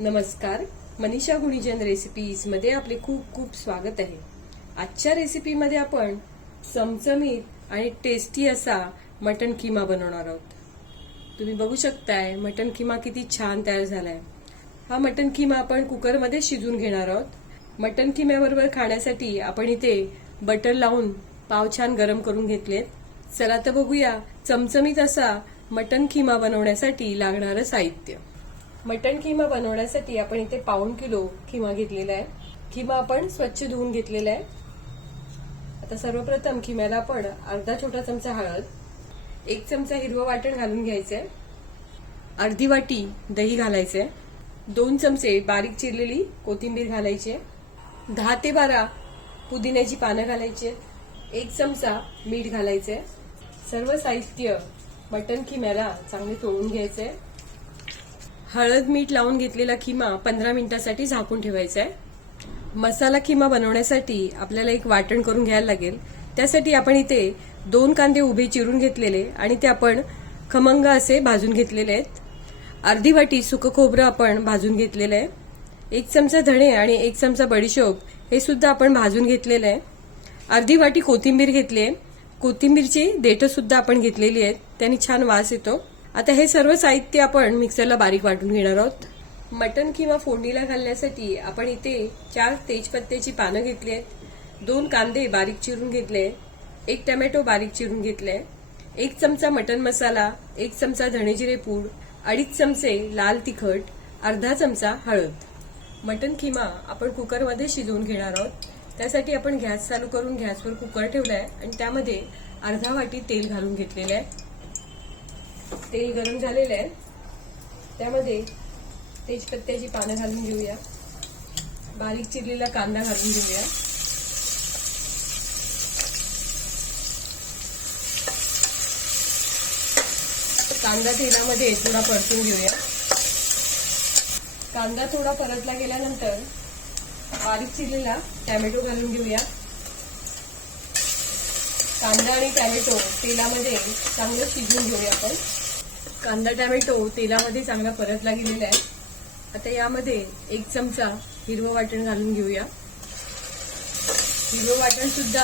नमस्कार. मनीषा गुणिजन रेसिपीजमध्ये आपले खूप खूप स्वागत आहे. आजच्या रेसिपीमध्ये आपण चमचमीत आणि टेस्टी असा मटन किमा बनवणार आहोत. तुम्ही बघू शकताय मटन किमा किती छान तयार झालाय. हा मटन किमा आपण कुकरमध्ये शिजून घेणार आहोत. मटन किम्याबरोबर खाण्यासाठी आपण इथे बटर लावून पाव छान गरम करून घेतलेत. चला तर बघूया चमचमीत असा मटन किमा बनवण्यासाठी लागणारं साहित्य. मटण किमा बनवण्यासाठी आपण इथे पाऊण किलो किमा घेतलेला आहे. किमा आपण स्वच्छ धुवून घेतलेला आहे. आता सर्वप्रथम किम्याला आपण अर्धा छोटा चमचा हळद एक चमचा हिरवं वाटण घालून घ्यायचंय अर्धी वाटी दही घालायचंय. दोन चमचे बारीक चिरलेली कोथिंबीर घालायची आहे. दहा ते बारा पुदिन्याची पानं घालायची आहेत. एक चमचा मीठ घालायचंय. सर्व साहित्य मटण किम्याला चांगले तोडून आहे हळद मीठ लावून घेतलेला खिमा पंधरा मिनिटासाठी झाकून ठेवायचा आहे मसाला खिमा बनवण्यासाठी आपल्याला एक वाटण करून घ्यायला लागेल. त्यासाठी आपण इथे दोन कांदे उभे चिरून घेतलेले आणि ते आपण खमंग असे भाजून घेतलेले आहेत. अर्धी वाटी सुकं खोबरं आपण भाजून घेतलेलं आहे एक चमचा धणे आणि एक चमचा बडीशोप हे सुद्धा आपण भाजून घेतलेलं आहे अर्धी वाटी कोथिंबीर घेतली आहे कोथिंबीरची देठं सुद्धा आपण घेतलेली आहेत. त्यांनी छान वास येतो. आता हे सर्व साहित्य आपण मिक्सरला बारीक वाटून घेणार आहोत. मटण किंवा फोडणीला घालण्यासाठी आपण इथे चार तेजपत्त्याची पानं घेतली आहेत. दोन कांदे बारीक चिरून घेतले एक टमॅटो बारीक चिरून घेतले एक चमचा मटन मसाला एक चमचा धणेजिरे पूड अडीच चमचे लाल तिखट अर्धा चमचा हळद. मटन किमा आपण कुकरमध्ये शिजवून घेणार आहोत. त्यासाठी आपण गॅस चालू करून गॅसवर कुकर ठेवला आहे आणि त्यामध्ये अर्धा वाटी तेल घालून घेतलेलं आहे. तेल गरम झालेलं आहे. त्यामध्ये तेजपत्त्याची पानं घालून घेऊया. बारीक चिरलेला कांदा घालून घेऊया. कांदा तेलामध्ये थोडा परतून घेऊया. कांदा थोडा परतला गेल्यानंतर बारीक चिरलेला टॅमॅटो घालून घेऊया. कांदा आणि टॅमॅटो तेलामध्ये चांगलं शिजवून घेऊया आपण. कांदा टॅमॅटो तेलामध्ये चांगला परतला गेलेला आहे. आता यामध्ये एक चमचा हिरवं वाटण घालून घेऊया. हिरवं वाटण सुद्धा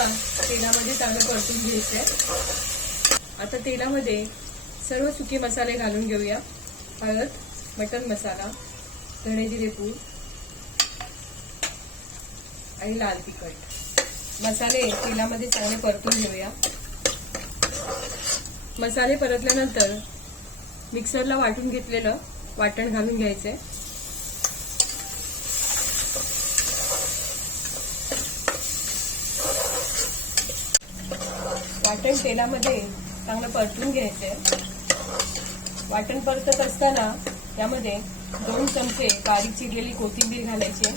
तेलामध्ये चांगलं परतून घ्यायचंय. आता तेलामध्ये सर्व सुके मसाले घालून घेऊया. हळद मटन मसाला धणे जिरेपूर आणि लाल तिखट. मसाले तेलामध्ये चांगले परतून घेऊया. मसाले परतल्यानंतर मिक्सरला वाटून घेतलेलं वाटण घालून घ्यायचंय. वाटण तेलामध्ये चांगलं परतून घ्यायचंय. वाटण परतत असताना यामध्ये दोन चमचे बारीक चिरलेली कोथिंबीर घालायची.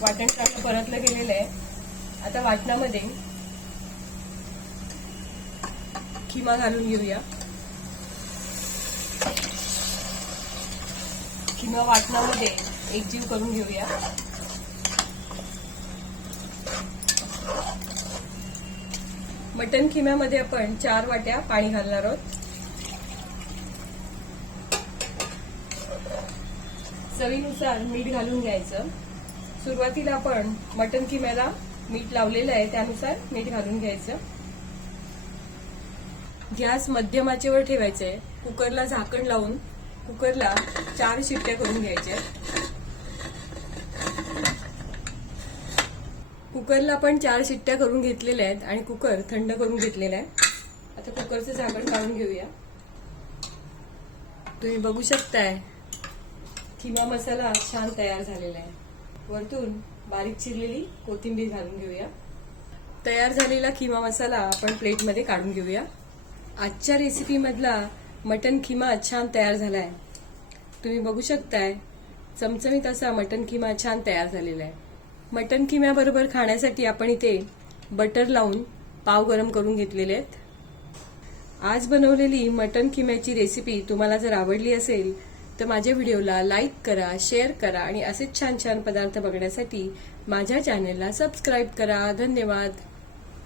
वाटण चांगलं परतलं गेलेलं आहे. आता वाटणामध्ये किमा घालून घेऊया. किंवा वाटणामध्ये एकजीव करून घेऊया. मटन खिम्यामध्ये आपण चार वाट्या पाणी घालणार आहोत. चवीनुसार मीठ घालून घ्यायचं. सुरुवातीला आपण मटन किम्याला मीठ लावलेलं आहे त्यानुसार मीठ घालून घ्यायचं. गॅस मध्यमाचेवर ठेवायचे कुकरला झाकण लावून कुकरला चार शिट्ट्या करून घ्यायच्या कुकरला आपण चार शिट्ट्या करून घेतलेल्या आहेत आणि कुकर थंड करून घेतलेला आहे. आता कुकरचं झाकण काढून घेऊया. तुम्ही बघू शकताय किमा मसाला छान तयार झालेला आहे. वरतून बारीक चिरलेली कोथिंबीर घालून घेऊया. तयार झालेला किमा मसाला आपण प्लेटमध्ये काढून घेऊया. आजच्या रेसिपीमधला मटन खिमा छान तयार झाला आहे तुम्ही बघू शकताय चमचमीत असा मटन खिमा छान तयार झालेला आहे. मटन खिम्याबरोबर खाण्यासाठी आपण इथे बटर लावून पाव गरम करून घेतलेले आहेत. आज बनवलेली मटन खिम्याची रेसिपी तुम्हाला जर आवडली असेल तर माझ्या व्हिडिओला लाईक करा शेअर करा आणि असेच छान छान पदार्थ बघण्यासाठी माझ्या चॅनेलला सबस्क्राईब करा. धन्यवाद.